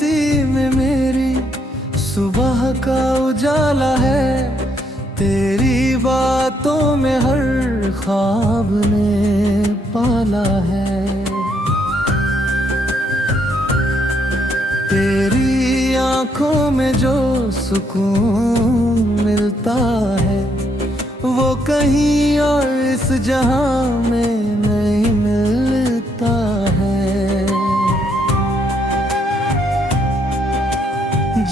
हंसी में मेरी सुबह का उजाला है, तेरी बातों में हर ख्वाब ने पाला है। तेरी आंखों में जो सुकून मिलता है, वो कहीं और इस जहां में नहीं मिलता है।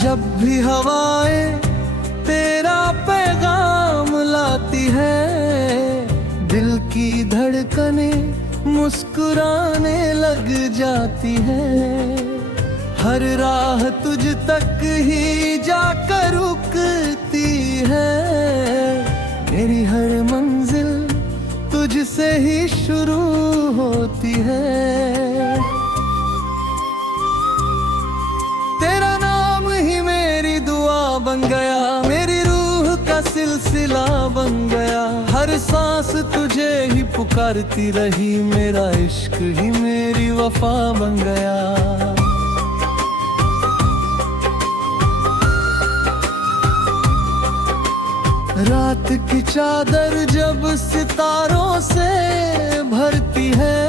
जब भी हवाएं तेरा पैगाम लाती है, दिल की धड़कनें मुस्कुराने लग जाती है। हर राह तुझ तक ही जाकर रुकती है, मेरी हर मंजिल तुझसे ही शुरू होती है। तेरा नाम ही मेरी दुआ बन गया, मेरी रूह का सिलसिला बन गया। हर सांस तुझे ही पुकारती रही, मेरा इश्क ही मेरी वफा बन गया। रात की चादर जब सितारों से भरती है,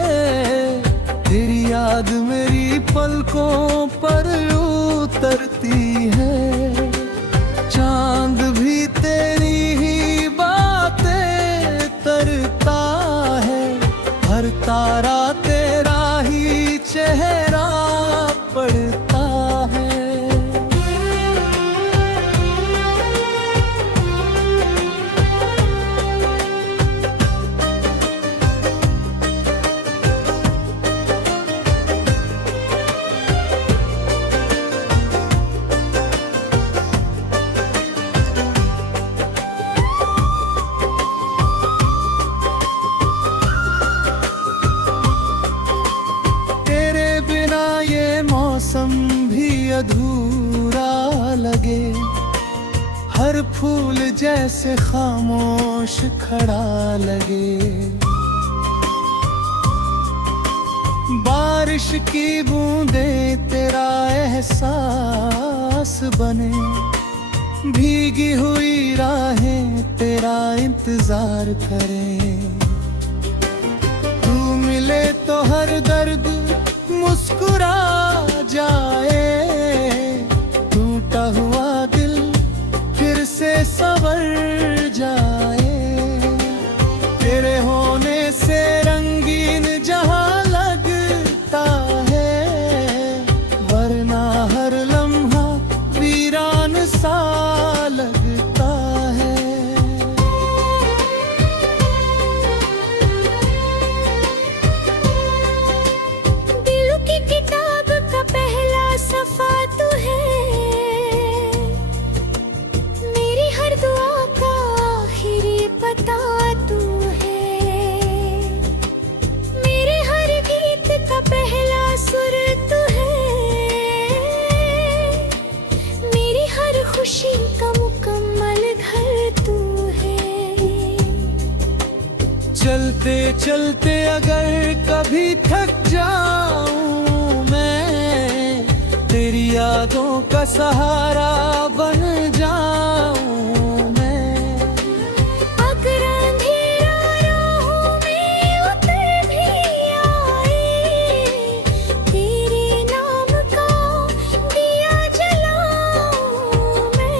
तेरी याद मेरी पलकों पर उतरती है। चांद भी तेरी ही बातें तरता है, हर तारा तेरा ही चेहरा पढ़ता है। मौसम भी अधूरा लगे, हर फूल जैसे खामोश खड़ा लगे। बारिश की बूंदें तेरा एहसास बने, भीगी हुई राहें तेरा इंतजार करें। तू मिले तो हर दर्द मुस्कुरा जाए, टूटा हुआ दिल फिर से संवर जाए। तेरे होने से रंगीन जहां लगता है, वरना हर लम्हा वीरान सा लगता है। चलते चलते अगर कभी थक जाऊं मैं, तेरी यादों का सहारा बन जाऊं मैं। अगर अंधेरा राहों में उतर भी आए, तेरे नाम का दिया जलाऊं मैं।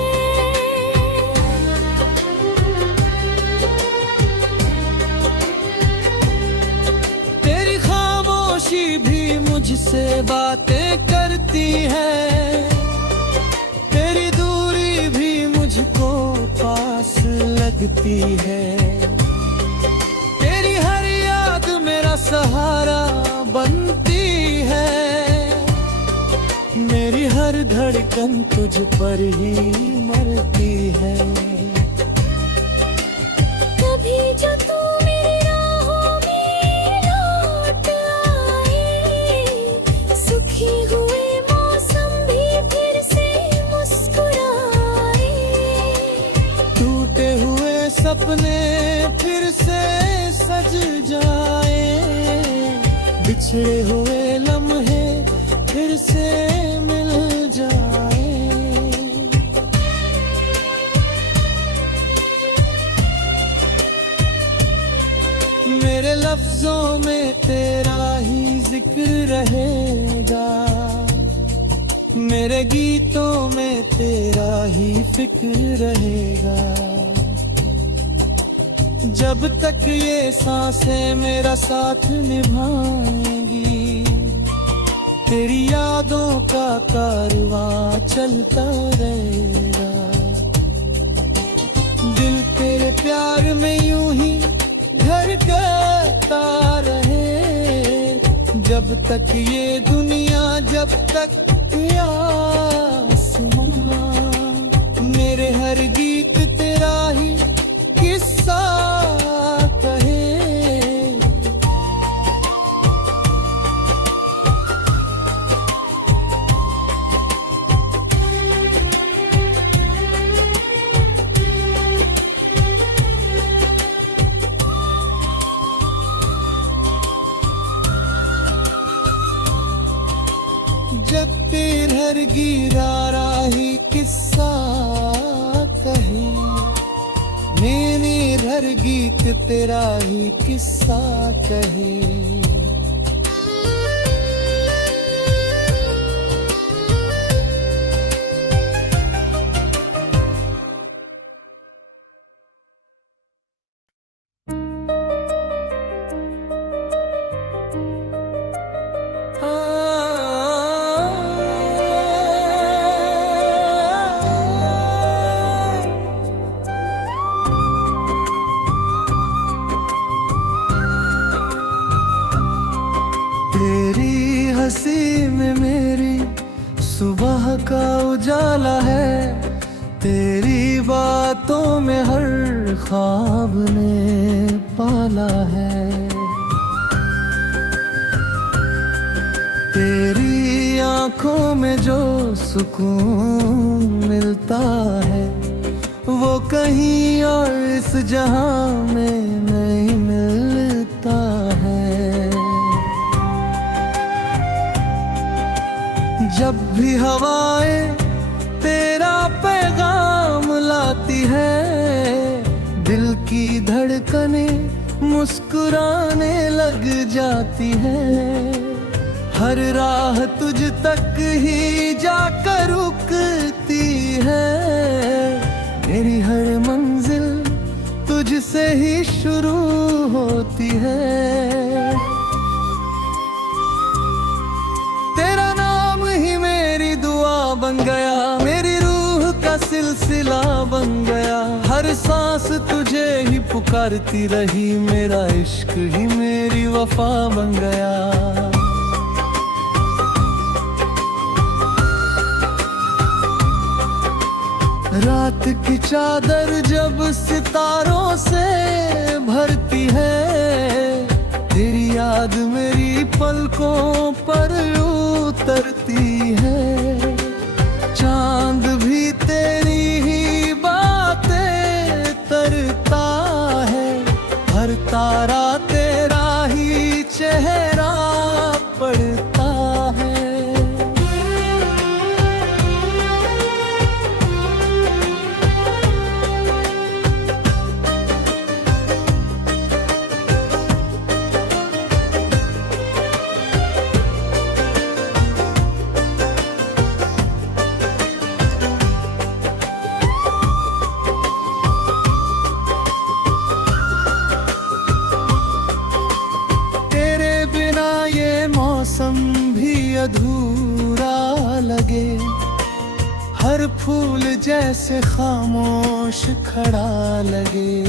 भी मुझसे बातें करती है, तेरी दूरी भी मुझको पास लगती है। तेरी हर याद मेरा सहारा बनती है, मेरी हर धड़कन तुझ पर ही मरती है। कभी जो तू सपने फिर से सज जाए, बिछड़े हुए लम्हे फिर से मिल मेरे लफ्जों में तेरा ही जिक्र रहेगा, मेरे गीतों में तेरा ही फिक्र रहेगा। जब तक ये सांसें मेरा साथ निभाएंगी, तेरी यादों का कारवां चलता रहेगा। दिल तेरे प्यार में यूं ही धड़कता रहे, जब तक ये दुनिया, जब तक ये आसमां। मेरे हर गीत तेरा ही किस्सा कहे। जब तेर हर गिरा राही किस्सा कहे, मैंने हर गीत तेरा ही किस्सा कहे। तेरी हंसी में मेरी सुबह का उजाला है, तेरी बातों में हर ख्वाब ने पाला है। तेरी आंखों में जो सुकून मिलता है, वो कहीं और इस जहां में नहीं मिलता है। जब भी हवाएं तेरा पैगाम लाती है, दिल की धड़कनें मुस्कुराने लग जाती है। हर राह तुझ तक ही जाकर रुकती है, मेरी हर मंजिल तुझसे ही शुरू होती है। तेरा नाम ही मेरी दुआ बन गया, मेरी रूह का सिलसिला बन गया। हर सांस तुझे ही पुकारती रही, मेरा इश्क ही मेरी वफा बन गया। रात की चादर जब सितारों से भरती है, तेरी याद मेरी पलकों पर उतरती है। चांद भी तेरी ही बातें तरता है, हर तारा तेरा ही चेहरा पड़ता है। मौसम भी अधूरा लगे, हर फूल जैसे खामोश खड़ा लगे।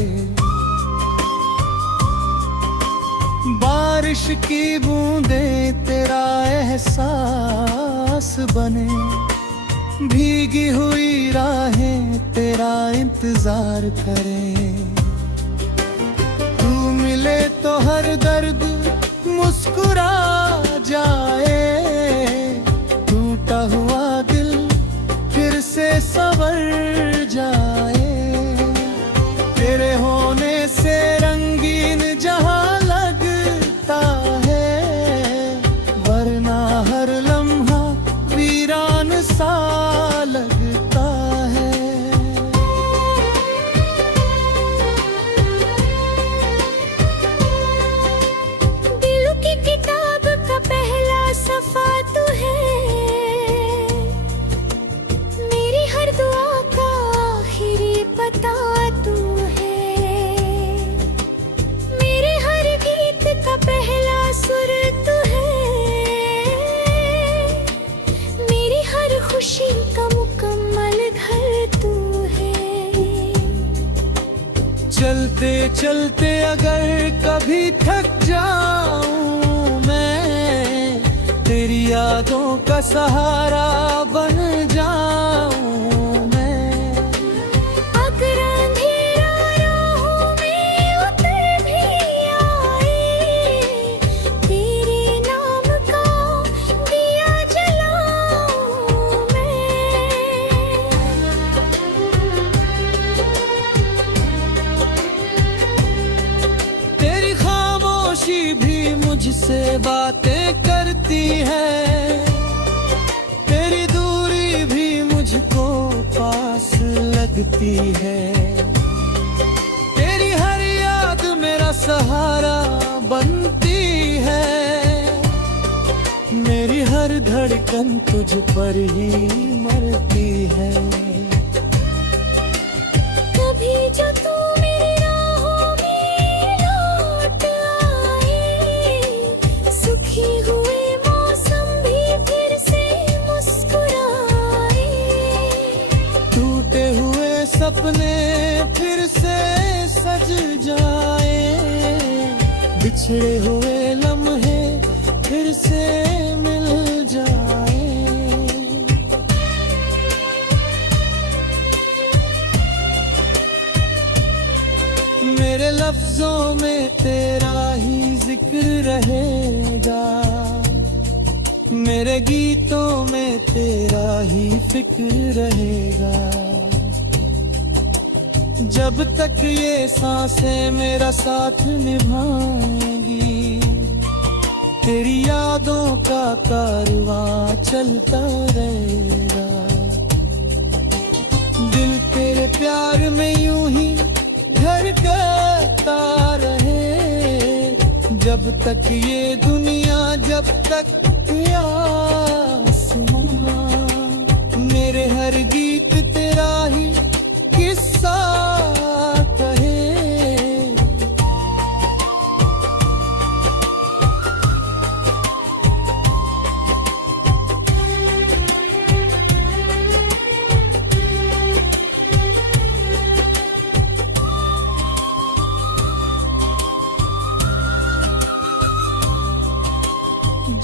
बारिश की बूंदें तेरा एहसास बने, भीगी हुई राहें तेरा इंतजार करें। तू मिले तो हर दर्द मुस्कुरा जाए, टूटा हुआ दिल फिर से संवर जाए। तेरे होने से रंगीन जहां लगता है, वरना हर लम्हा वीरान सा लगता है। चलते अगर कभी थक जाऊं मैं, तेरी यादों का सहारा बन जाऊं मैं। अगर अंधेरा राहों में उतर भी आए, तेरे नाम का दिया जलाऊं मैं। तेरी खामोशी भी मुझसे बातें करती है, तेरी दूरी भी मुझको पास लगती है। तेरी हर याद मेरा सहारा बनती है, मेरी हर धड़कन तुझ पर ही मरती है। कभी जो तू मेरी राहों में लौट आए, सुखी हुए मौसम भी फिर से मुस्कुराए। टूटे हुए सपने फिर से सज जाए, बिछड़े हुए लम्हे फिर से मिल जाए। मेरे लफ्जों में तेरा ही जिक्र रहेगा, मेरे गीतों में तेरा ही फिक्र रहेगा। जब तक ये सांसें मेरा साथ निभाएंगी, तेरी यादों का कारवां चलता रहेगा। दिल तेरे प्यार में यूं ही धड़कता रहे, जब तक ये दुनिया, जब तक ये आसमां। मेरे हर गीत तेरा ही किस्सा कहे।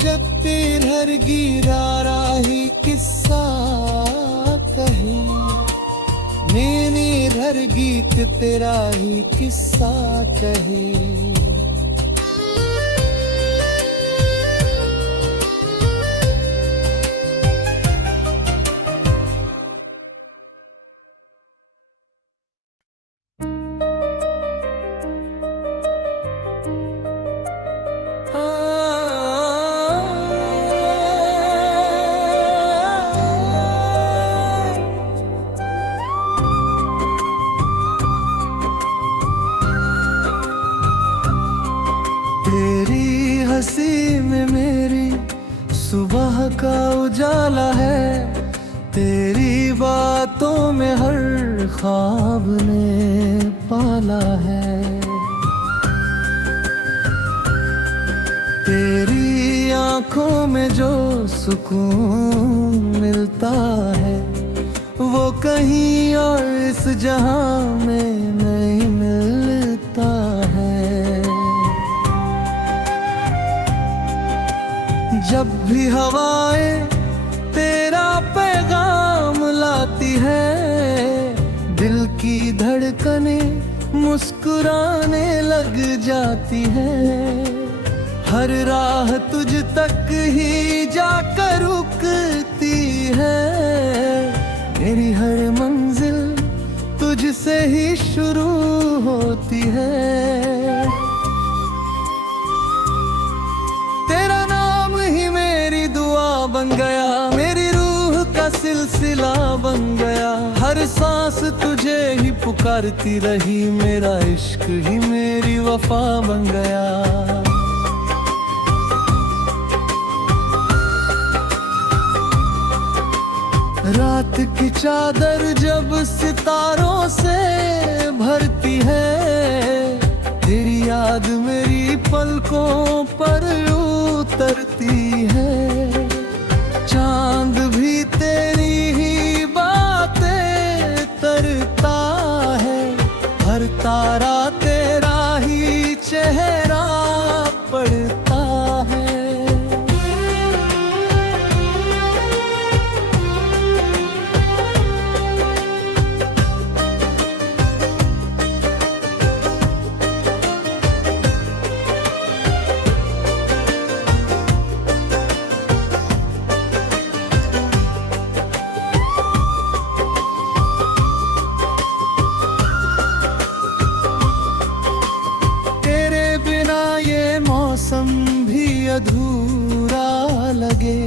जब तीर हर गिरा राही किस्सा कहे, मैंने हर गीत तेरा ही किस्सा कहे। तेरी हंसी में मेरी सुबह का उजाला है, तेरी बातों में हर ख्वाब ने पाला है। तेरी आंखों में जो सुकून मिलता है, वो कहीं और इस जहां में नहीं मिलता है। जब भी हवाएं तेरा पैगाम लाती है, दिल की धड़कनें मुस्कुराने लग जाती है। हर राह तुझ तक ही जाकर रुकती है, मेरी हर मंजिल तुझसे ही शुरू होती है। तेरा नाम ही मेरी दुआ बन गया, मेरी रूह का सिलसिला बन गया। हर सांस तुझे ही पुकारती रही, मेरा इश्क ही मेरी वफा बन गया। रात की चादर जब सितारों से भरती है, तेरी याद मेरी पलकों पर उतरती है। चांद भी तेरी ही बातें करता है, हर तारा तेरा पड़ता है। तेरे बिना ये मौसम भी अधूरा लगे,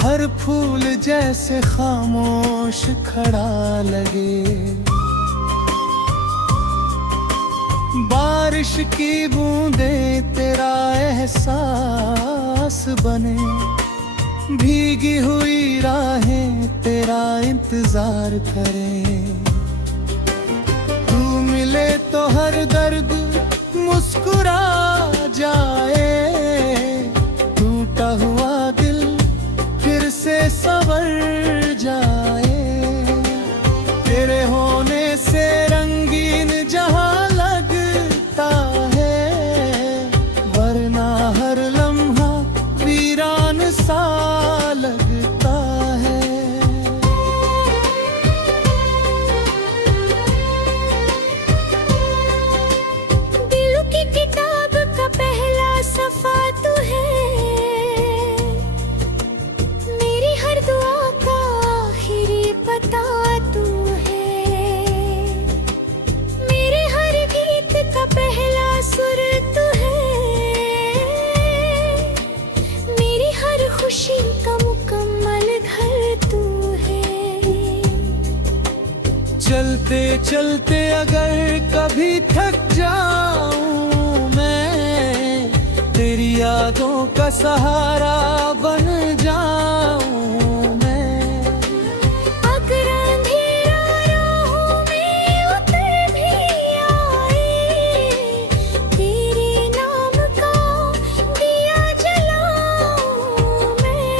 हर फूल जैसे खामोश खड़ा लगे। बारिश की बूंदें तेरा एहसास बने, भीगी हुई राहें तेरा इंतजार करें। तू मिले तो हर दर्द मुस्कुरा जाए, टूटा हुआ दिल फिर से संवर जाए। तेरे होने से रंगीन जहां लगता है, वरना हर लम्हा वीरान सा लगता है। दिल की किताब का पहला सफा तू है, मेरी हर दुआ का आखिरी पता तू है। मेरे हर गीत का पहला सुर तू है, मेरी हर खुशी का मुकम्मल घर तू है। चलते चलते अगर कभी थक जाऊं मैं, तेरी यादों का सहारा बन जाऊं मैं। अगर अंधेरा राहों में उतर भी आए, तेरे नाम का दिया जलाऊं मैं।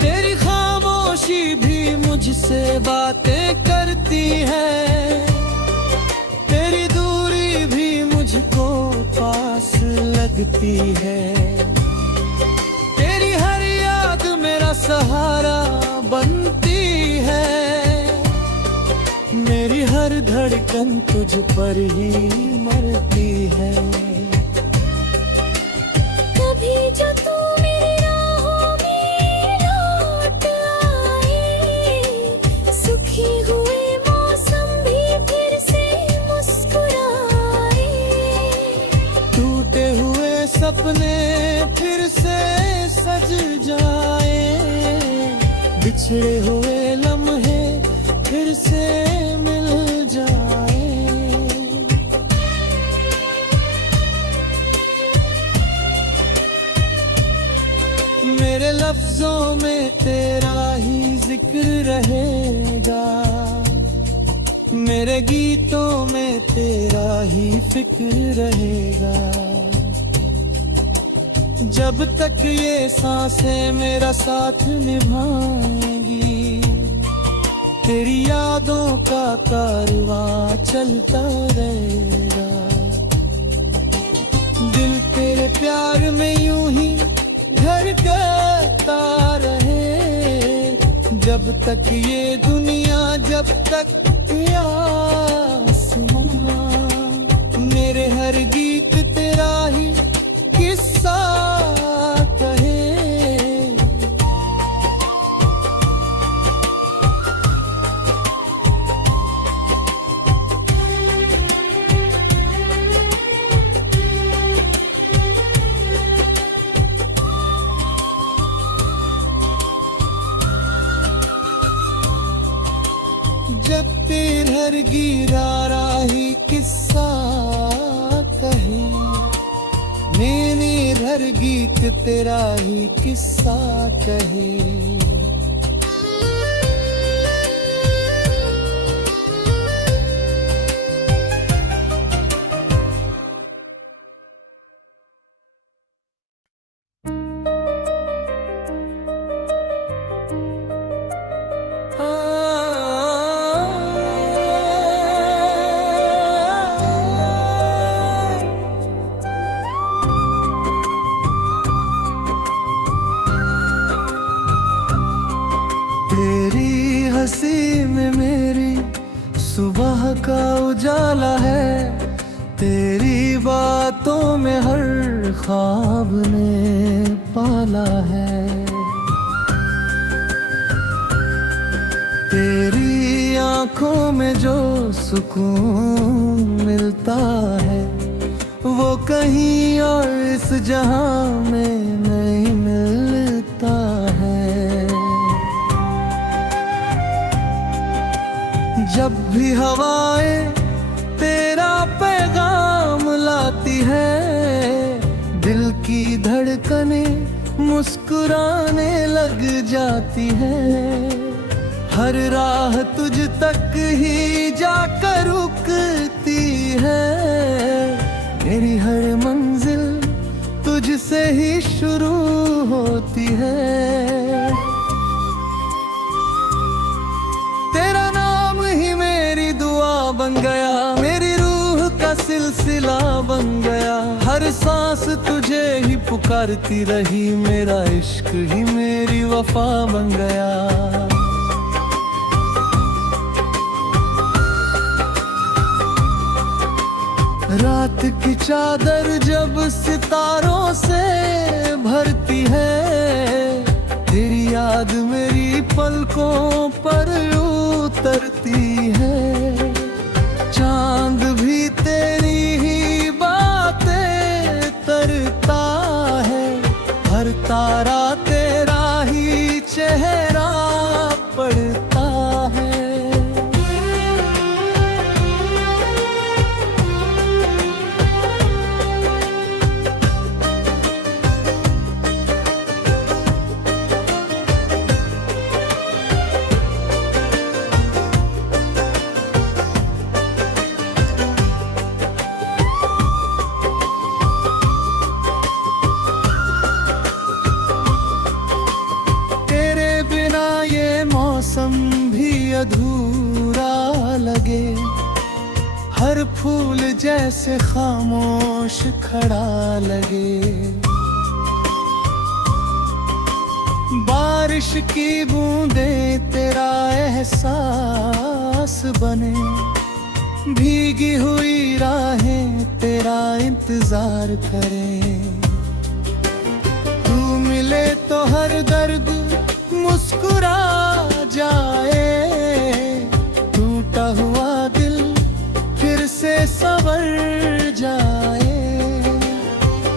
तेरी खामोशी भी मुझसे बातें करती है, तेरी दूरी भी मुझको पास लगती है। तेरी हर याद मेरा सहारा बनती है, मेरी हर धड़कन तुझ पर ही मरती है। कभी जो तू मेरी राहों में लौट आए, सुखी हुए मौसम भी फिर से मुस्कुराए। टूटे हुए सपने फिर से सज जाए, बिछड़े हुए लम्हे फिर से मिल जाए। मेरे लफ्जों में तेरा ही जिक्र रहेगा, मेरे गीतों में तेरा ही फिक्र रहेगा। जब तक ये सांसें मेरा साथ निभाएंगी, तेरी यादों का कारवां चलता रहेगा। दिल तेरे प्यार में यूं ही धड़कता रहे, जब तक ये दुनिया, जब तक ये आसमां। मेरे हर गीत तेरा ही किस्सा कहे। जब तेर हर गिरा राही किस्सा कहे, मैंने हर गीत तेरा ही किस्सा कहे। हंसी में मेरी सुबह का उजाला है, तेरी बातों में हर ख्वाब ने पाला है। तेरी आंखों में जो सुकून मिलता है, वो कहीं और इस जहां में नहीं मिलता है। जब भी हवाएं तेरा पैगाम लाती है, दिल की धड़कनें मुस्कुराने लग जाती है। हर राह तुझ तक ही जाकर रुकती है, मेरी हर मंजिल तुझसे ही शुरू होती है। तेरा नाम ही मेरी दुआ बन गया, मेरी रूह का सिलसिला बन गया। हर सांस तुझे ही पुकारती रही, मेरा इश्क ही मेरी वफा बन गया। रात की चादर जब सितारों से भरती है, तेरी याद मेरी पलकों पर उतरती है। चांद भी तेरी ही बातें तरता है, हर तारा तेरा ही चेहरा पढ़ता है। मौसम भी अधूरा लगे, हर फूल जैसे खामोश खड़ा लगे। बारिश की बूंदें तेरा एहसास बने, भीगी हुई राहें तेरा इंतजार करें। तू मिले तो हर दर्द मुस्कुरा जाए, टूटा हुआ दिल फिर से संवर जाए।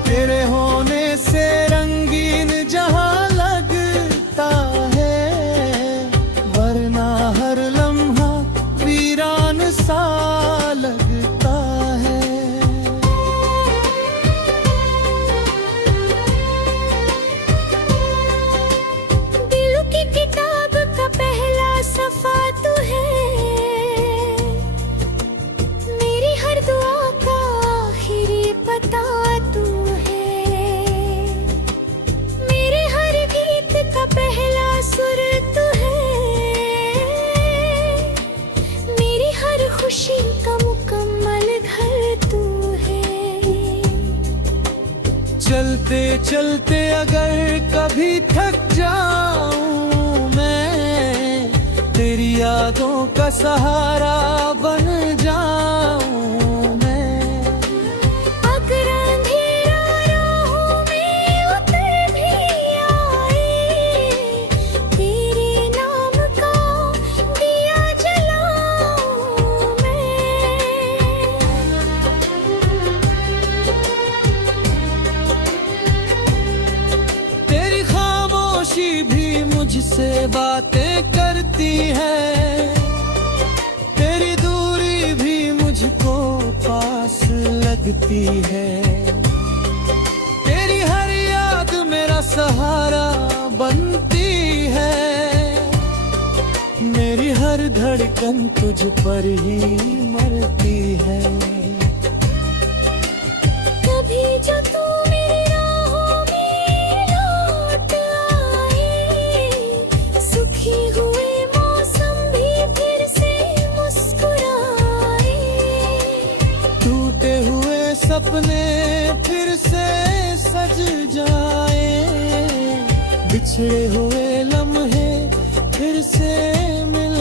तेरे होने से रंगीन जहां लगता है, वरना हर लम्हा वीरान सा लगता है। चलते चलते अगर कभी थक जाऊं मैं, तेरी यादों का सहारा बन जाऊं मैं। अगर अंधेरा राहों में उतर भी आए, तेरे नाम का दिया जलाऊं मैं। तेरी खामोशी भी मुझसे बातें करती है, तेरी दूरी भी मुझको पास लगती है। तेरी हर याद मेरा सहारा बनती है, मेरी हर धड़कन तुझ पर ही मरती है। कभी जो तू मेरी राहों में लौट आए, सुखी हुए मौसम भी फिर से मुस्कुराए। टूटे हुए सपने फिर से सज जाए, बिछड़े हुए लम्हे फिर से मिल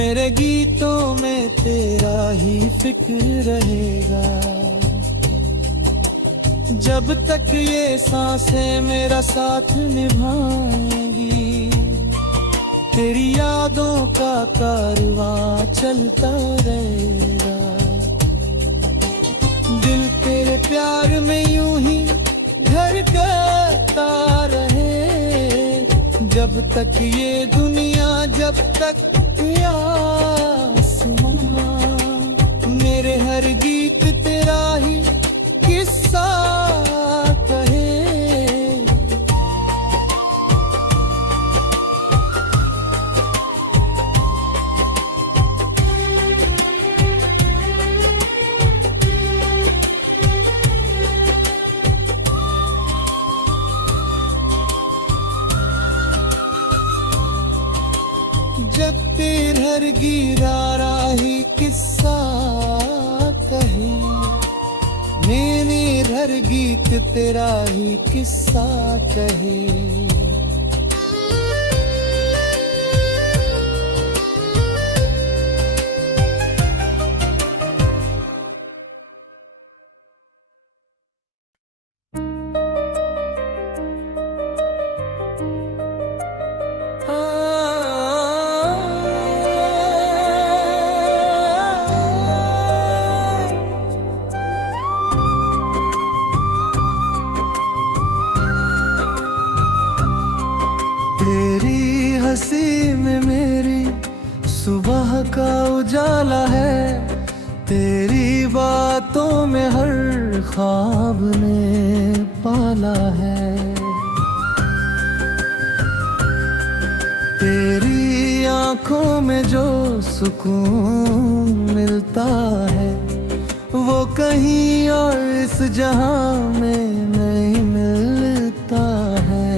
मेरे गीतों में तेरा ही फिक्र रहेगा। जब तक ये सांसें मेरा साथ निभाएंगी, तेरी यादों का कारवां चलता रहेगा। दिल तेरे प्यार में यूं ही धड़कता रहे, जब तक ये दुनिया, जब तक ये आसमां। मेरे हर गीत तेरा ही किस्सा कहे। जब तेर हर गिरा राही किस्सा कहे, मैंने हर गीत तेरा ही किस्सा कहे। तेरी हंसी में मेरी सुबह का उजाला है, तेरी बातों में हर ख्वाब ने पाला है। तेरी आंखों में जो सुकून मिलता है, वो कहीं और इस जहां में नहीं मिलता है।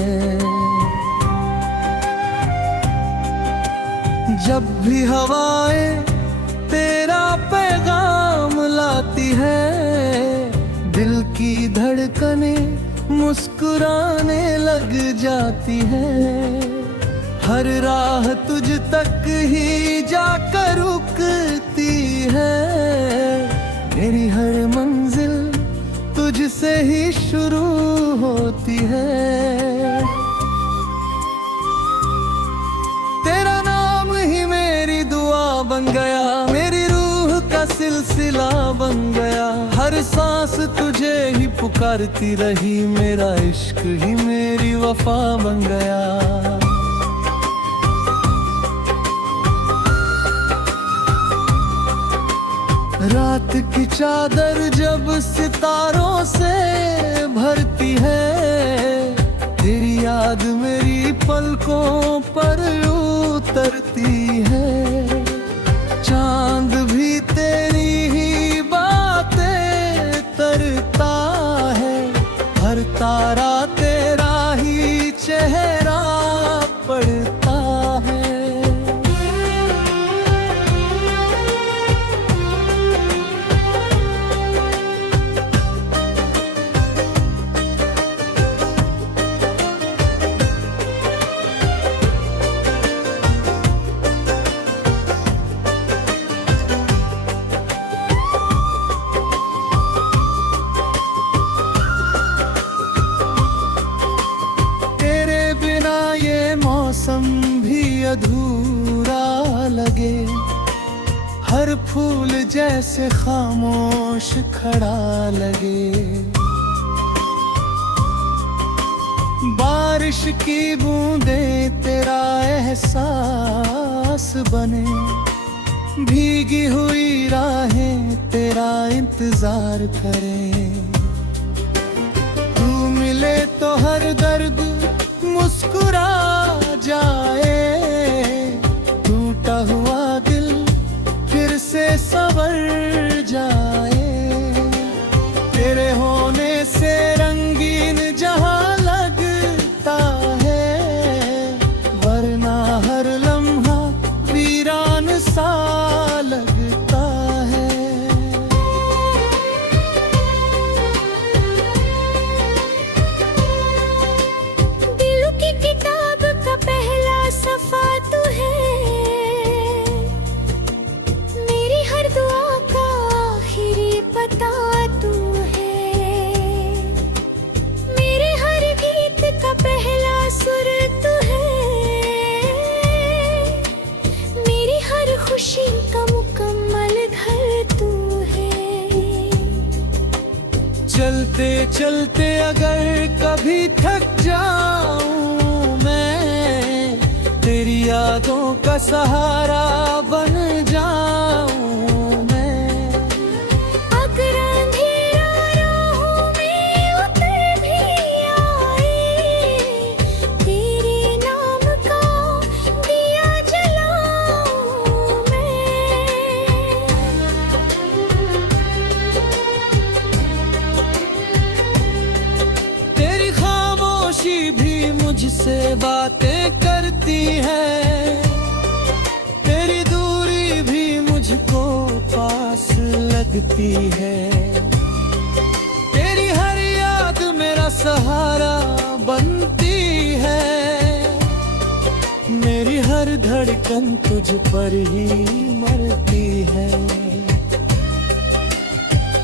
जब भी हवाएं तेरा पैगाम लाती है, दिल की धड़कनें मुस्कुराने लग जाती है। हर राह तुझ तक ही जाकर रुकती है, मेरी हर मंजिल तुझसे ही शुरू होती है। तेरा नाम ही मेरी दुआ बन गया, मेरी रूह का सिलसिला बन गया। हर सांस तुझे ही पुकारती रही, मेरा इश्क ही मेरी वफा बन गया। रात की चादर जब सितारों से भरती है, तेरी याद मेरी पलकों पर उतरती है। चांद भी तेरी ही बातें तरता है, हर तारा तेरा ही चेहरा पड़ता है। मौसम भी अधूरा लगे, हर फूल जैसे खामोश खड़ा लगे। बारिश की बूंदें तेरा एहसास बने, भीगी हुई राहें तेरा इंतजार करें। तू मिले तो हर दर्द मुस्कुरा जाए, टूटा हुआ दिल फिर से संवर जाए। तेरे होने से रंगीन जहां लगता है, वरना हर लम्हा वीरान सा लगता है। दिल की किताब का पहला सफा तू है, चलते चलते अगर कभी थक जाऊं मैं, तेरी यादों का सहारा बन जाऊं मैं। अगर अंधेरा राहों में उतर भी आए, तेरे नाम का दिया जलाऊं मैं। तेरी खामोशी भी मुझसे बातें करती है, तेरी दूरी भी मुझको पास लगती है। तेरी हर याद मेरा सहारा बनती है, मेरी हर धड़कन तुझ पर ही मरती है।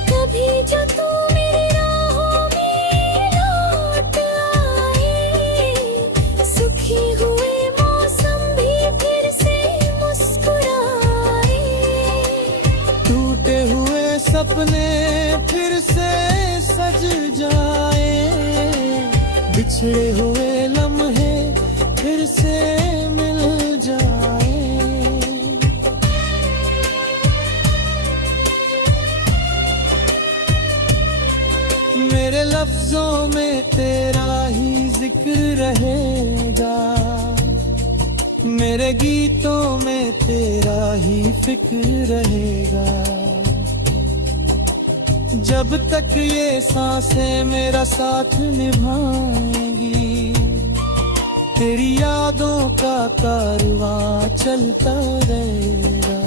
कभी जो तू मेरी राहों में लौट आए, सुखी हुए मौसम भी फिर से मुस्कुराए। टूटे हुए सपने फिर से सज जाए, बिछड़े हुए लम्हे फिर से मिल जाए। मेरे लफ्जों में तेरा ही जिक्र रहेगा, मेरे गीतों में तेरा ही फिक्र रहेगा। जब तक ये सांसें मेरा साथ निभाएंगी, तेरी यादों का कारवां चलता रहेगा।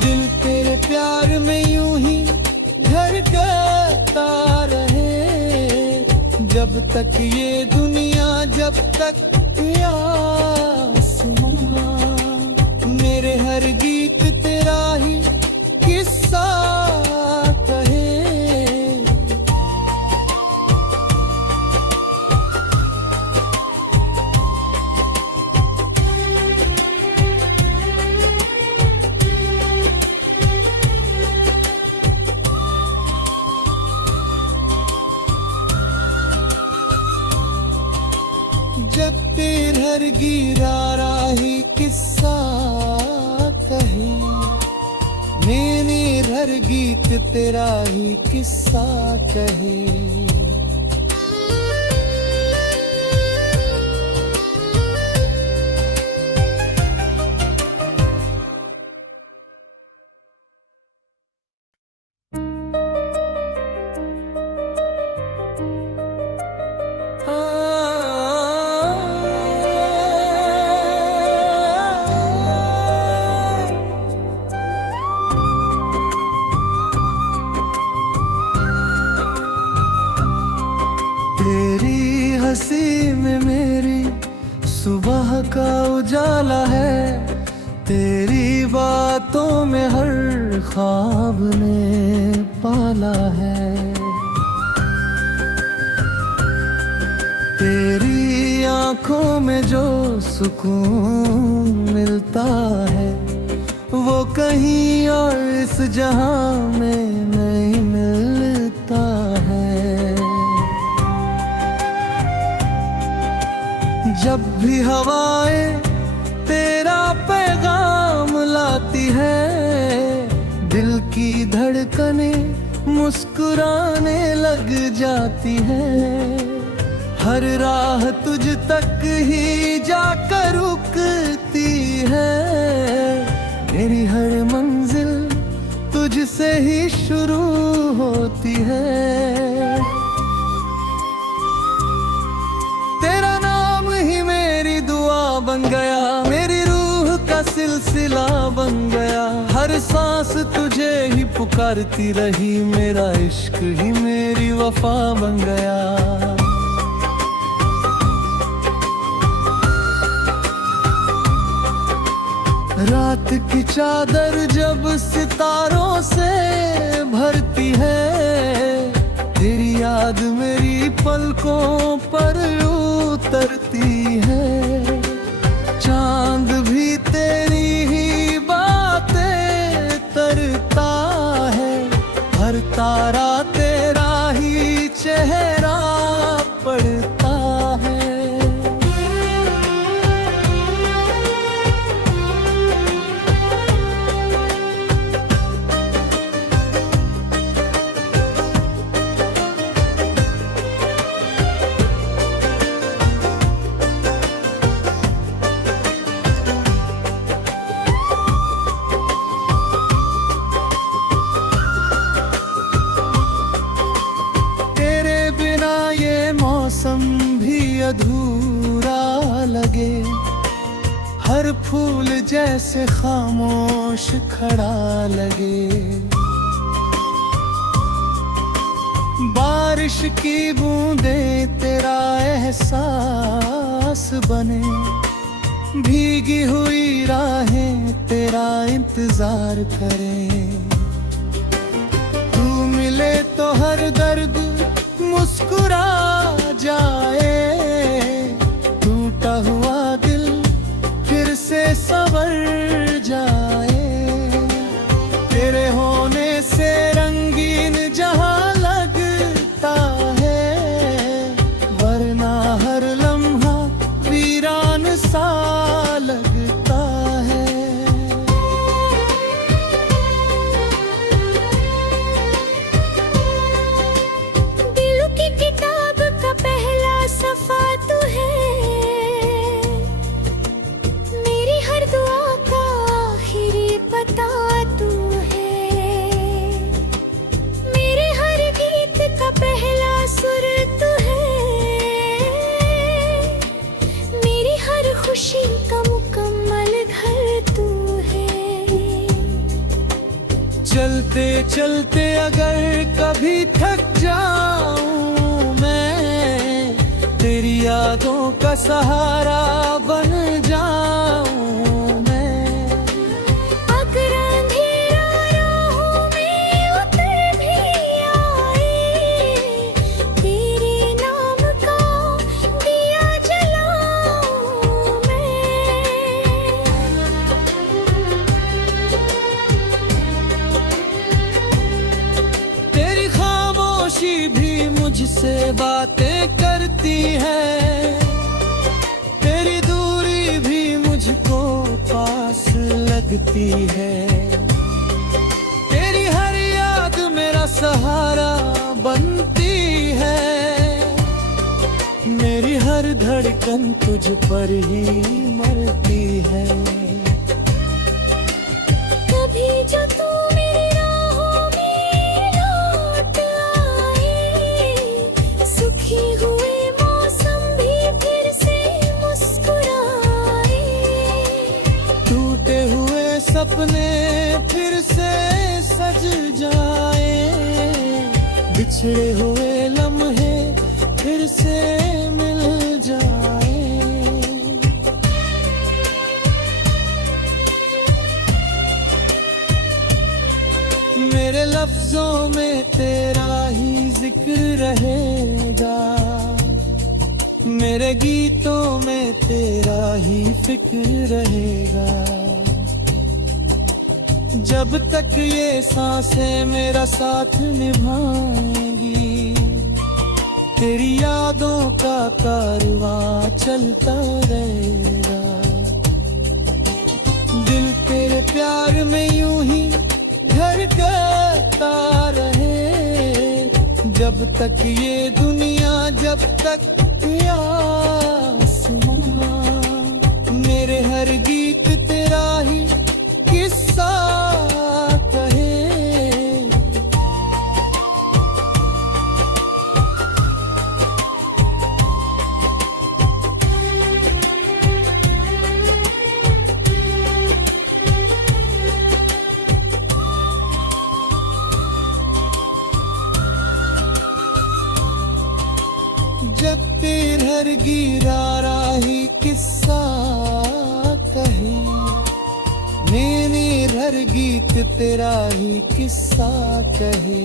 दिल तेरे प्यार में यूं ही धड़कता रहे, जब तक ये दुनिया, जब तक ये आसमां। मेरे हर गीत तेरा ही किस्सा कहे। जब तेर हर गिरा राही किस्सा कहे, मैंने हर गीत तेरा ही किस्सा कहे। तेरी हंसी में मेरी सुबह का उजाला है, तेरी बातों में हर ख्वाब ने पाला है। तेरी आंखों में जो सुकून मिलता है, वो कहीं और इस जहां में नहीं मिलता है। जब भी हवाएं तेरा पैगाम लाती है, दिल की धड़कनें मुस्कुराने लग जाती है। हर राह तुझ तक ही जाकर रुकती है, मेरी हर मंजिल तुझसे ही शुरू होती है। तेरा नाम ही मेरी दुआ बन गया, मेरी रूह का सिलसिला बन गया। हर सांस तुझे ही पुकारती रही, मेरा इश्क ही मेरी वफा बन गया। रात की चादर जब सितारों से भरती है, तेरी याद मेरी पलकों पर उतरती है। चांद भी तेरी ही बातें तरता है, हर तारा जैसे खामोश खड़ा लगे। बारिश की बूंदें तेरा एहसास बने, भीगी हुई राहें तेरा इंतजार करें। तू मिले तो हर दर्द मुस्कुरा जाए, टूटा हुआ दिल फिर से संवर जाए। तेरे होने से रंगीन जहां लगता है, वरना हर लम्हा वीरान सा लगता है। दिल की किताब का पहला सफा तू है, मेरी हर दुआ का आखिरी पता तू है। मेरे हर गीत का पहला सुर तू है, मेरी हर खुशी का मुकम्मल घर तू है। चलते चलते अगर कभी थक जाऊं मैं, तेरी यादों का सहारा बन जाऊं मैं। अगर अंधेरा राहों में उतर भी आए, तेरे नाम का दिया जलाऊं मैं। तेरी खामोशी भी मुझसे बातें करती है, तेरी दूरी भी मुझको पास लगती है। तेरी हर याद मेरा सहारा बनती है, मेरी हर धड़कन तुझ पर ही मरती है। कभी जो तू मेरी राहों में लौट आए, सुखी हुए मौसम भी फिर से मुस्कुराए। टूटे हुए सपने फिर से सज जाए, बिछड़े हुए लम्हे फिर से मिल जाए। मेरे लफ्जों में तेरा ही जिक्र रहेगा, मेरे गीतों में तेरा ही फिक्र रहेगा। जब तक ये सांसें मेरा साथ निभाएंगी, तेरी यादों का कारवां चलता रहेगा। दिल तेरे प्यार में यूं ही धड़कता रहे, जब तक ये दुनिया, जब तक ये आसमां। मेरे हर गीत तेरा ही किस्सा कहे। जब तेर हर गिरा राही किस्सा कहे, मैंने हर गीत तेरा ही किस्सा कहे।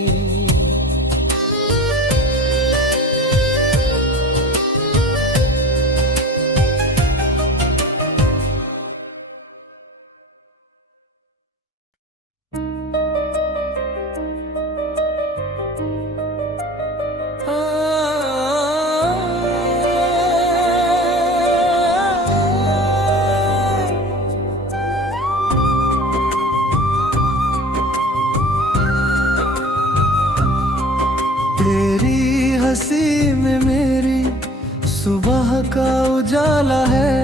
तेरी हंसी में मेरी सुबह का उजाला है,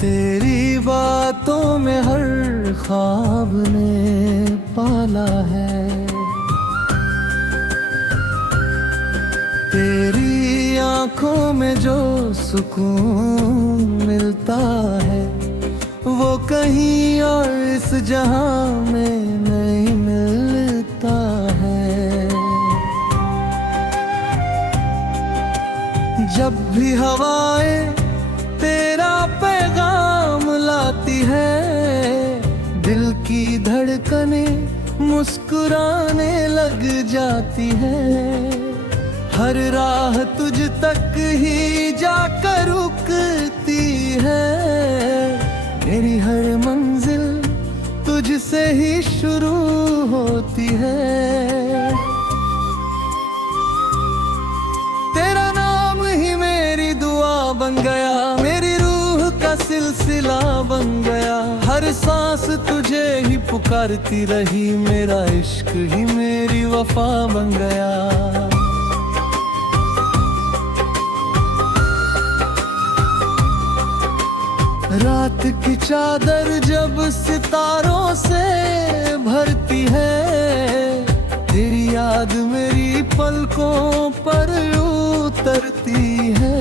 तेरी बातों में हर ख्वाब ने पाला है। तेरी आंखों में जो सुकून मिलता है, वो कहीं और इस जहां में नहीं मिलता है। जब भी हवाएं तेरा पैगाम लाती है, दिल की धड़कनें मुस्कुराने लग जाती है। हर राह तुझ तक ही जाकर रुकती है, मेरी हर मंजिल तुझसे ही शुरू होती है। तेरा नाम ही मेरी दुआ बन गया, मेरी रूह का सिलसिला बन गया। हर सांस तुझे ही पुकारती रही, मेरा इश्क ही मेरी वफा बन गया। रात की चादर जब सितारों से भरती है, तेरी याद मेरी पलकों पर उतरती है।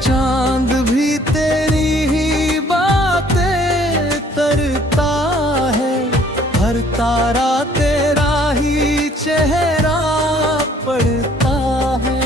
चांद भी तेरी ही बातें तरता है, हर तारा तेरा ही चेहरा पढ़ता है।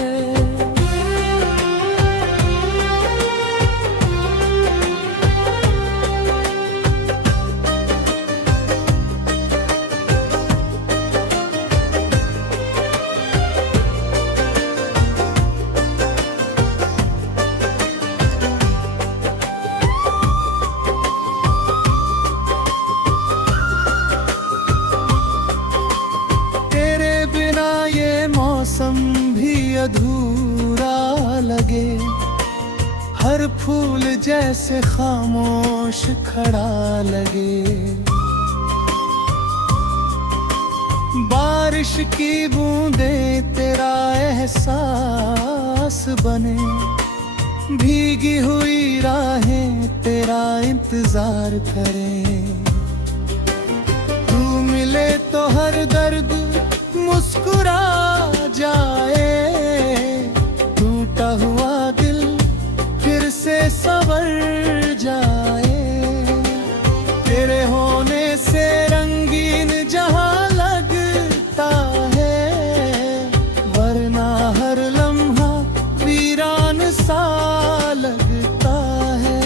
मौसम भी अधूरा लगे, हर फूल जैसे खामोश खड़ा लगे। बारिश की बूंदें तेरा एहसास बने, भीगी हुई राहें तेरा इंतजार करें। तू मिले तो हर दर्द मुस्कुरा जाए, टूटा हुआ दिल फिर से संवर जाए। तेरे होने से रंगीन जहां लगता है, वरना हर लम्हा वीरान सा लगता है।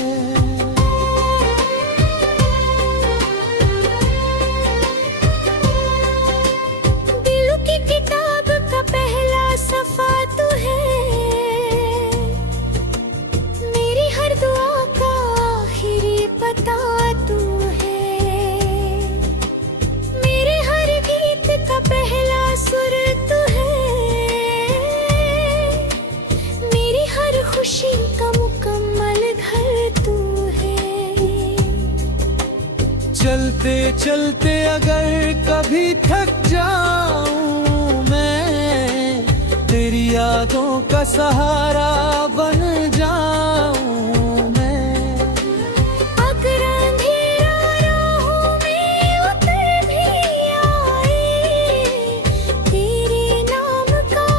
चलते चलते अगर कभी थक जाऊं मैं, तेरी यादों का सहारा बन जाऊं मैं। अगर अंधेरा राहों में उतर भी आए, तेरे नाम का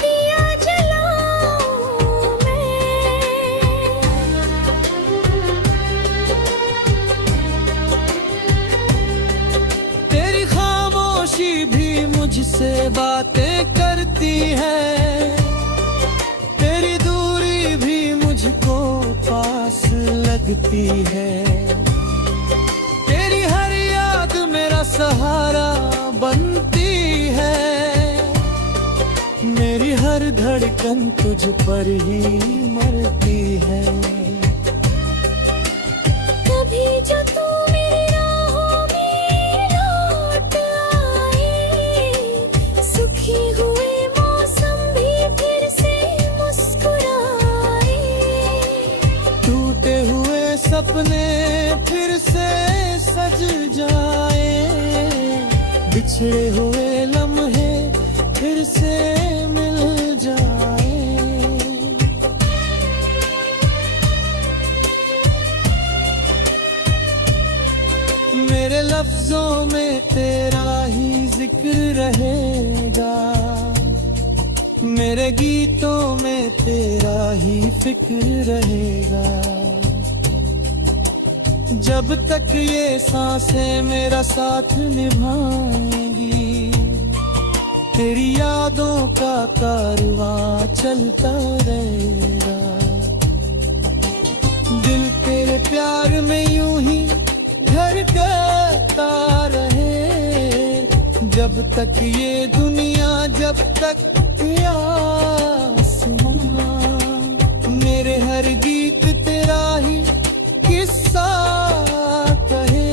दिया जलाऊं मैं। तेरी खामोशी भी मुझसे बातें करती है, तेरी दूरी भी मुझको पास लगती है। तेरी हर याद मेरा सहारा बनती है, मेरी हर धड़कन तुझ पर ही मरती है। कभी जो तू मेरी राहों में लौट आए, सुखी हुए मौसम भी फिर से मुस्कुराए। टूटे हुए सपने फिर से सज जाए, बिछड़े हुए लम्हे फिर से मिल जाए। मेरे लफ्जों में तेरा ही जिक्र रहेगा, मेरे गीतों में तेरा ही फिक्र रहेगा। जब तक ये सांसें मेरा साथ निभाएंगी, तेरी यादों का कारवां चलता रहेगा। दिल तेरे प्यार में यूं ही धड़कता रहे, जब तक ये दुनिया, जब तक ये आसमां। मेरे हर गीत तेरा ही किस्सा कहे।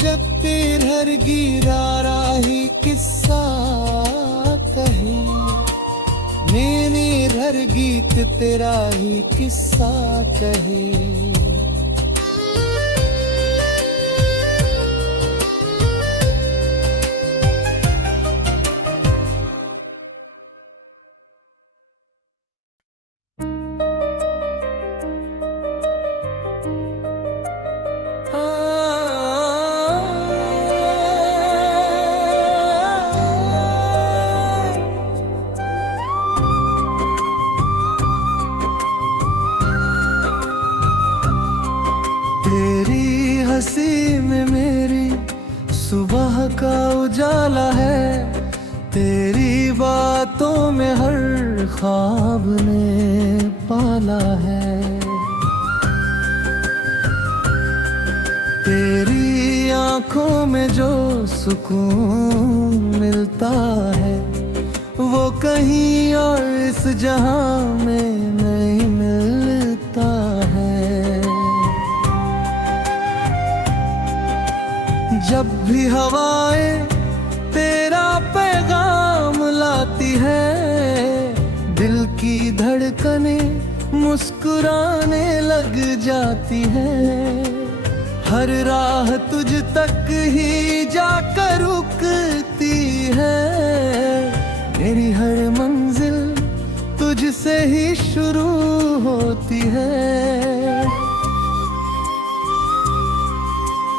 जब तेर हर गिरा राही किस्सा कहे, मैंने हर गीत तेरा ही किस्सा कहे। तेरी हंसी में मेरी सुबह का उजाला है, तेरी बातों में हर ख्वाब ने पाला है। तेरी आंखों में जो सुकून मिलता है, वो कहीं और इस जहां में नहीं मिलता है। जब भी हवाएं तेरा पैगाम लाती है, दिल की धड़कनें मुस्कुराने लग जाती है। हर राह तुझ तक ही जाकर रुकती है, मेरी हर मंजिल तुझसे ही शुरू होती है।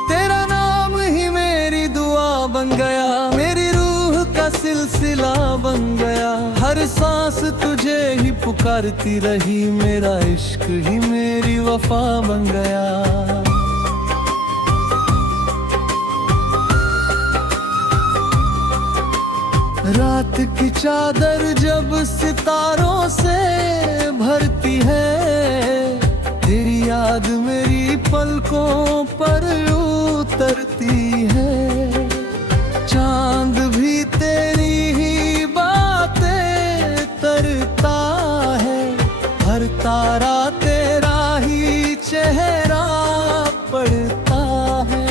तेरा नाम ही मेरी दुआ बन गया, मेरी रूह का सिलसिला बन गया। हर सांस तुझे ही पुकारती रही, मेरा इश्क ही मेरी वफा बन गया। रात की चादर जब सितारों से भरती है, तेरी याद मेरी पलकों पर उतरती है। चांद भी तेरी ही बातें तरता है, हर तारा तेरा ही चेहरा पड़ता है।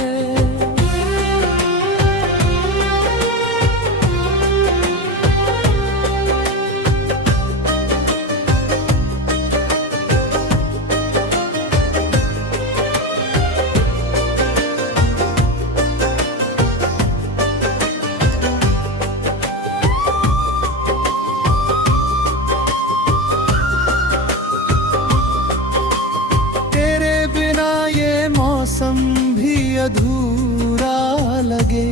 मौसम भी अधूरा लगे,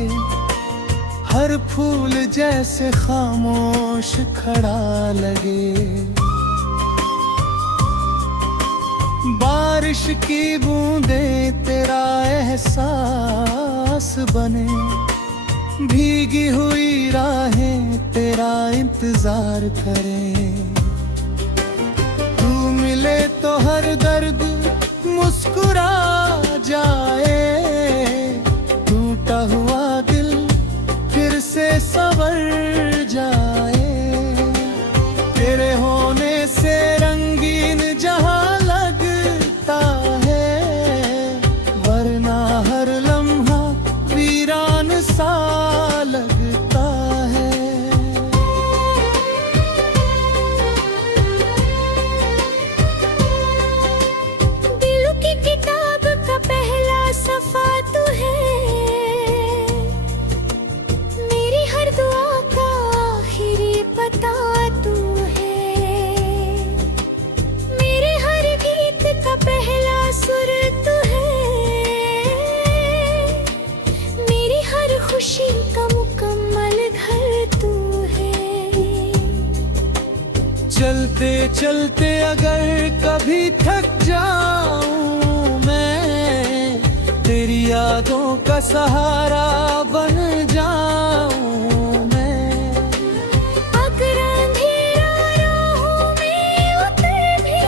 हर फूल जैसे खामोश खड़ा लगे। बारिश की बूंदें तेरा एहसास बने, भीगी हुई राहें तेरा इंतजार करें। तू मिले तो हर दर्द मुस्कुरा जाए, टूटा हुआ दिल फिर से संवर जाए। तेरे होने से रंगीन जहां लगता है, वरना हर लम्हा वीरान सा लगता है। चलते चलते अगर कभी थक जाऊं मैं, तेरी यादों का सहारा बन जाऊं मैं। अगर अंधेरा राहों में उतर भी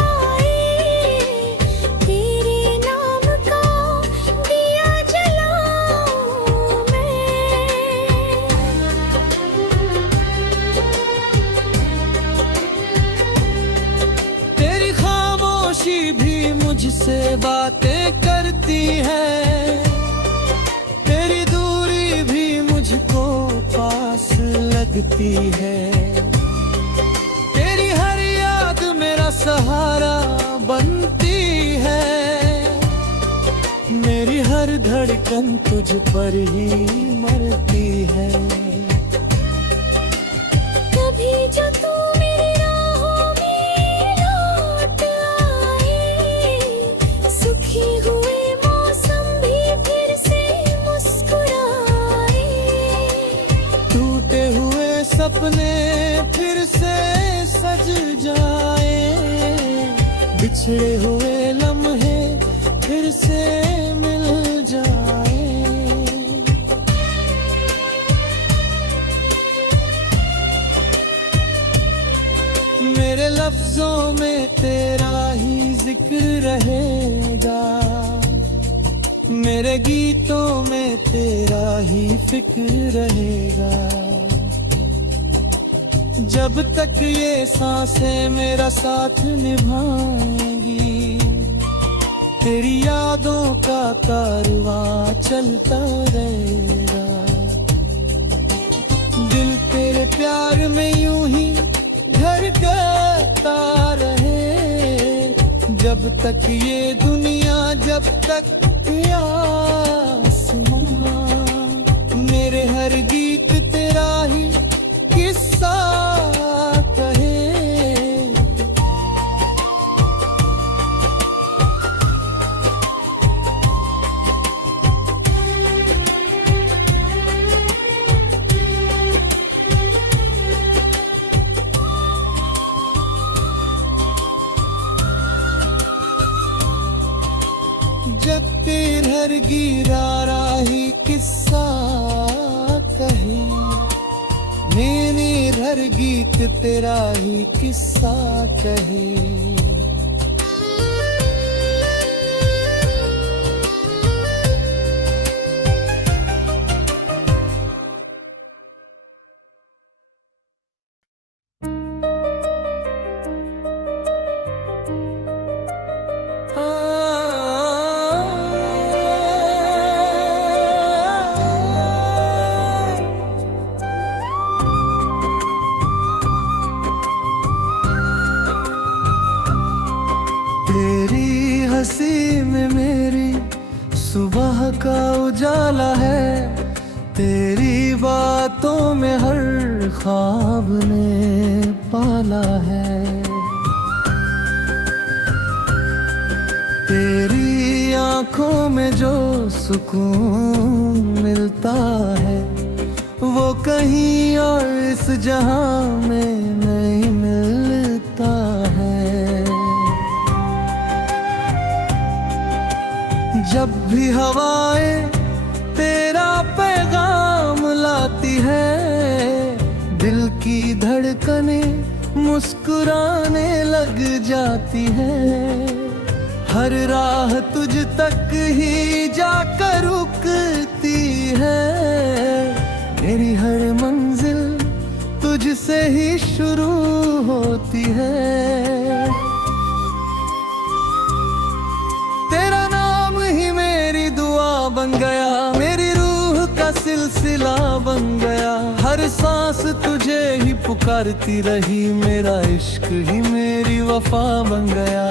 आए, तेरे नाम का दिया जलाऊं मैं। तेरी खामोशी भी मुझसे बातें करती है, तेरी दूरी भी मुझको पास लगती है। तेरी हर याद मेरा सहारा बनती है, मेरी हर धड़कन तुझ पर ही मरती है। कभी जो तू मेरी राहों में लौट आए, सुखी हुए मौसम भी फिर से मुस्कुराए। टूटे हुए सपने फिर से सज जाए, बिछड़े हुए लम्हे फिर से मिल जाए। मेरे लफ्जों में तेरा ही जिक्र रहेगा, मेरे गीतों में तेरा ही फिक्र रहेगा। जब तक ये सांसें मेरा साथ निभाएंगी, तेरी यादों का कारवां चलता रहेगा। दिल तेरे प्यार में यूं ही धड़कता रहे, जब तक ये दुनिया, जब तक ये आसमां। मेरे हर गीत तेरा ही किस्सा कहे। जब तेर हर गिरा राही किस्सा कहे, मैंने हर गीत तेरा ही किस्सा कहे। तेरी हंसी में मेरी सुबह का उजाला है, तेरी बातों में हर ख्वाब ने पाला है। तेरी आंखों में जो सुकून मिलता है, वो कहीं और इस जहां में नहीं मिलता है। जब भी हवाएं तेरा पैगाम लाती है, दिल की धड़कनें मुस्कुराने लग जाती है। हर राह तुझ तक ही जाकर रुकती है, मेरी हर मंजिल तुझसे ही शुरू होती है। तेरा नाम ही मेरी दुआ बन गया, मेरी रूह का सिलसिला बन गया। हर सांस तुझे ही पुकारती रही, मेरा इश्क ही मेरी वफा बन गया।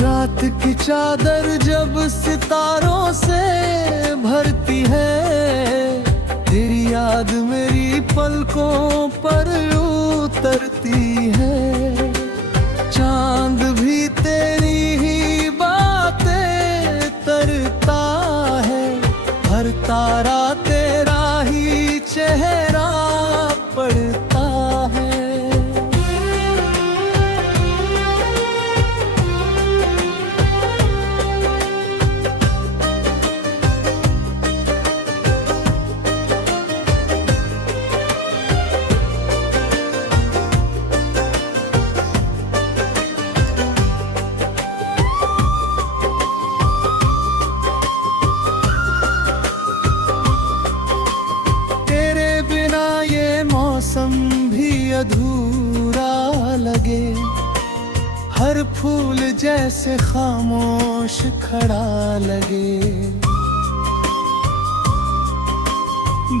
रात की चादर जब सितारों से भरती है, तेरी याद मेरी पलकों पर उतरती है। चांद भी तेरी ही बातें तरता है, हर तारा तेरी अधूरा लगे। हर फूल जैसे खामोश खड़ा लगे।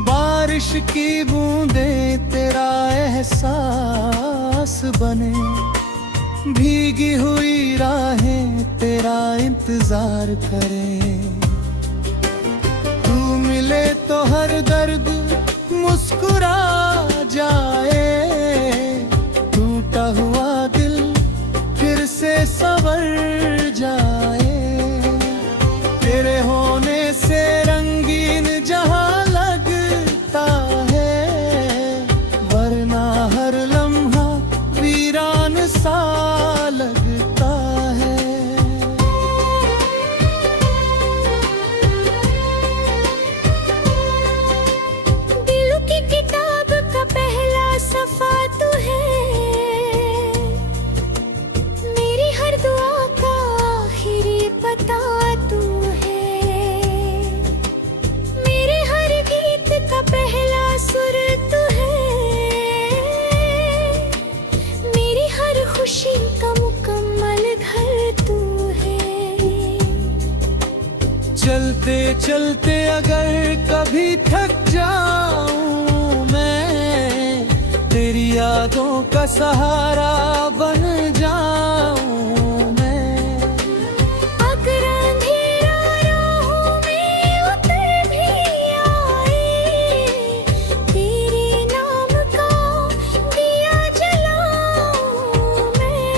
बारिश की बूंदें तेरा एहसास बने। भीगी हुई राहें तेरा इंतजार करें। तू मिले तो हर दर्द मुस्कुरा जाए। टूटा हुआ दिल फिर से संवर जाए। तेरे होने से रंगीन जहां लगता है, वरना हर लम्हा वीरान सा लगता है। दिल की किताब का पहला सफा तू है। मेरी हर दुआ का आखिरी पता तू है। मेरे हर गीत का पहला सुर तू है। मेरी हर खुशी का मुकम्मल घर तू है। चलते चलते अगर कभी थक जाऊं मैं, तेरी यादों का सहारा बन जाऊं मैं। अगर अंधेरा राहों में उतर भी आए, तेरे नाम का दिया जलाऊं मैं।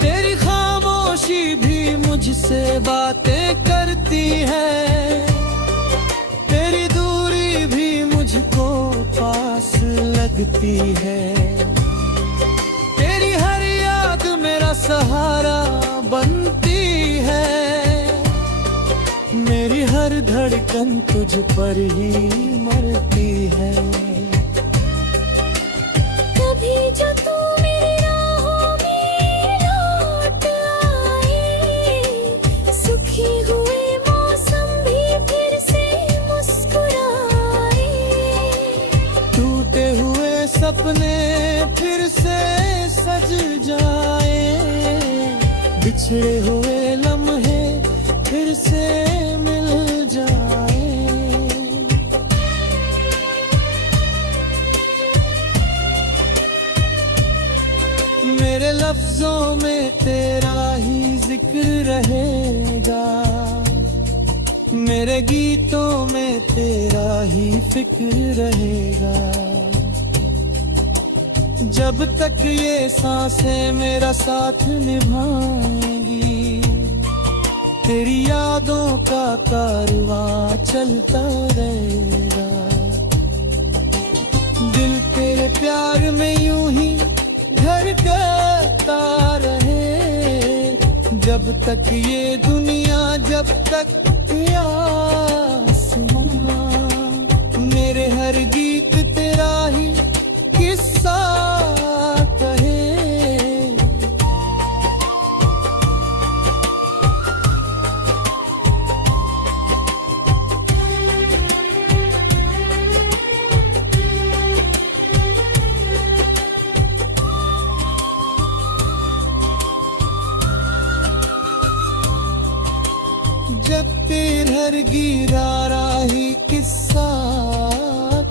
तेरी खामोशी भी मुझसे बातें करती है। तेरी दूरी भी मुझको पास लगती है। तेरी हर याद मेरा सहारा बनती है। मेरी हर धड़कन तुझ पर ही मरती है। कभी जो तू मेरी राहों में लौट आए, सुखी हुए मौसम भी फिर से मुस्कुराए। टूटे हुए सपने फिर से सज जाए। बिछड़े हुए लम्हे फिर से मिल जाए। मेरे लफ्जों में तेरा ही जिक्र रहेगा। मेरे गीतों में तेरा ही फिक्र रहेगा। जब तक ये सांसें मेरा साथ निभाएंगी, तेरी यादों का कारवां चलता रहेगा। दिल तेरे प्यार में यूं ही धड़कता रहे। जब तक ये दुनिया, जब तक ये आसमां, मेरे हर गीत तेरा ही किस्सा कहे। जब तेर हर गिरा राही किस्सा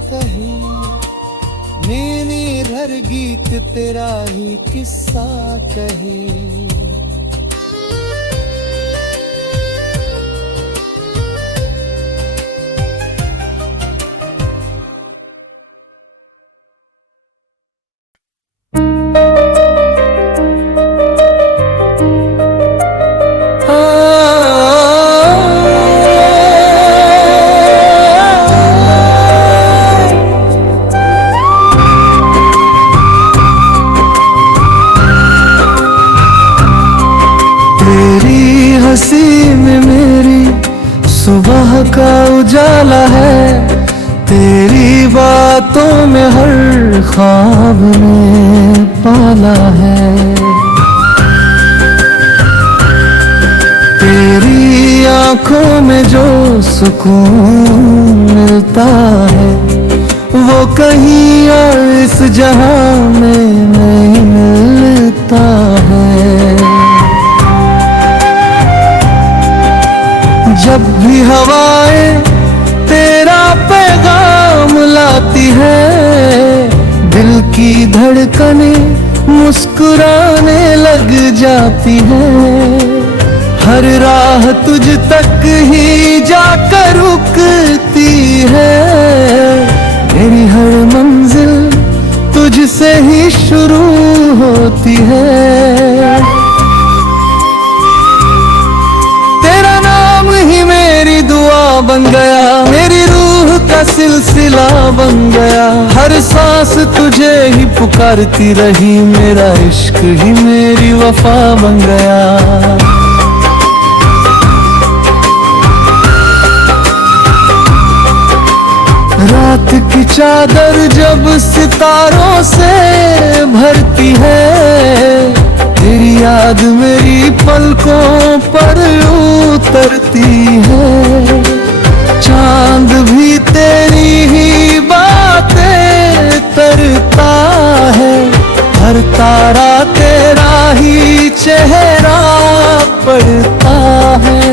कहे। मैंने हर गीत तेरा ही किस्सा कहे। हंसी में मेरी सुबह का उजाला है। तेरी बातों में हर ख्वाब में पाला है। तेरी आंखों में जो सुकून मिलता है वो कहीं और इस जहां में नहीं मिलता है। जब भी हवाएं तेरा पैगाम लाती है दिल की धड़कनें मुस्कुराने लग जाती है। हर राह तुझ तक ही जाकर रुकती है। मेरी हर मंजिल तुझसे ही शुरू होती है। तेरा नाम ही मेरी दुआ बन गया, मेरी रूह का सिलसिला बन गया। हर सांस तुझे ही पुकारती रही, मेरा इश्क ही मेरी वफा बन गया। रात की चादर जब सितारों से भरती है तेरी याद मेरी पलकों पर उतरती है। चांद भी तेरी ही बातें करता है, हर तारा तेरा ही चेहरा पढ़ता है।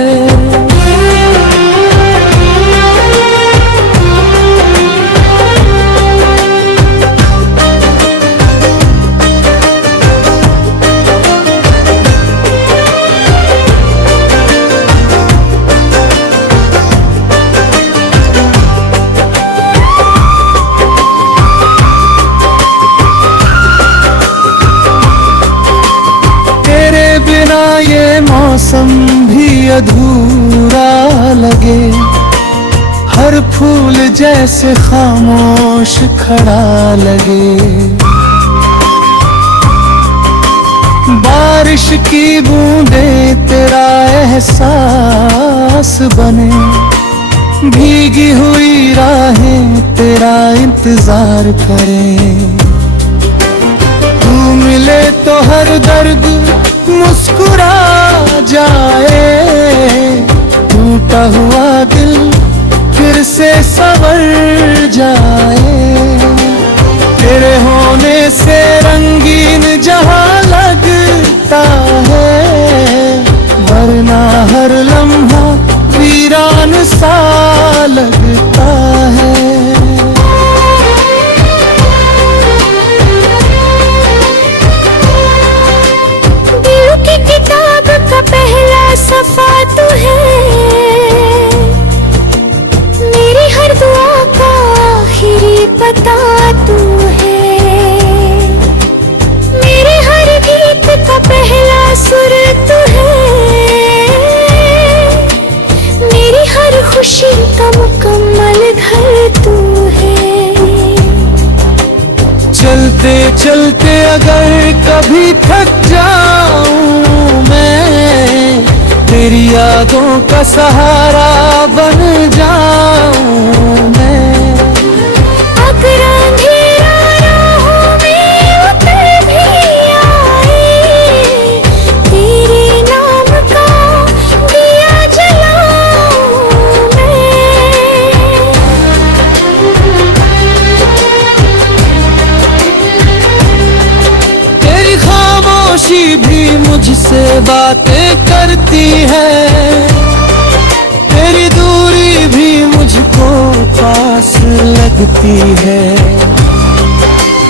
ये मौसम भी अधूरा लगे, हर फूल जैसे खामोश खड़ा लगे। बारिश की बूंदें तेरा एहसास बने, भीगी हुई राहें तेरा इंतजार करें। तू मिले तो हर दर्द मुस्कुरा जाए, टूटा हुआ दिल फिर से संवर जाए। तेरे होने से रंगीन जहां लगता है, वरना हर लम्हा वीरान सा लगता है। सफा तू है, मेरी हर दुआ का आखिरी पता तू है। मेरे हर गीत का पहला सुर तू है, मेरी हर खुशी का मुकम्मल घर तू है। चलते चलते अगर कभी थक जाऊं मैं, तेरी यादों का सहारा बन जाऊं मैं। अगर अंधेरा राहों में उतर भी आए, तेरे नाम का दिया जलाऊं मैं। तेरी खामोशी भी मुझसे बातें करती है, तेरी दूरी भी मुझको पास लगती है।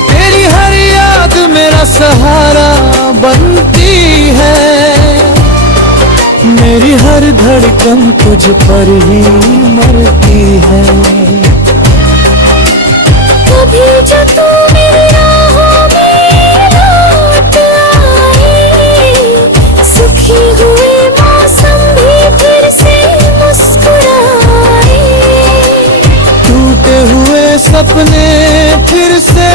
तेरी हर याद मेरा सहारा बनती है, मेरी हर धड़कन तुझ पर ही मरती है। कभी जो तू मेरी राहों में लौट आए, सुखी हुए मौसम भी फिर से मुस्कुराए। टूटे हुए सपने फिर से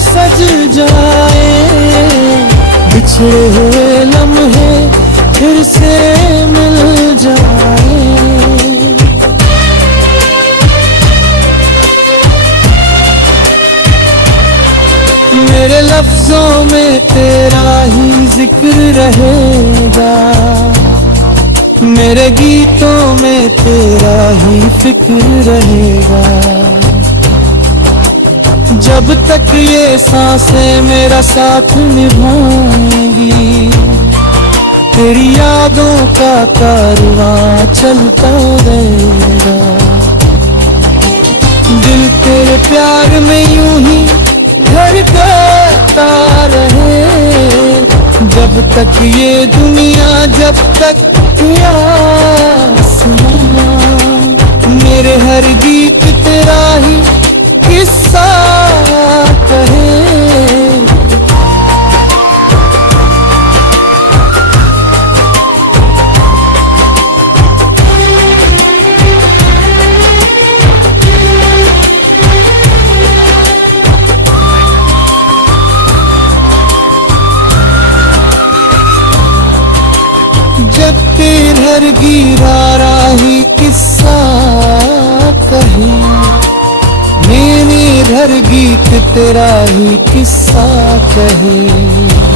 सज जाए, बिछड़े हुए लम्हे फिर से मिल जाए। मेरे लफ्जों में तेरा ही जिक्र रहेगा, मेरे गीतों में तेरा ही फिक्र रहेगा। जब तक ये सांसें मेरा साथ निभाएंगी, तेरी यादों का कारवां चलता रहेगा। दिल तेरे प्यार में यूं ही धड़कता रहे, जब तक ये दुनिया, जब तक ये आसमां। मेरे हर गीत तेरा ही किस्सा कहे। जब तेरे हर गिरारा ही किस्सा कहे, मेरे हर गीत तेरा ही किस्सा कहे।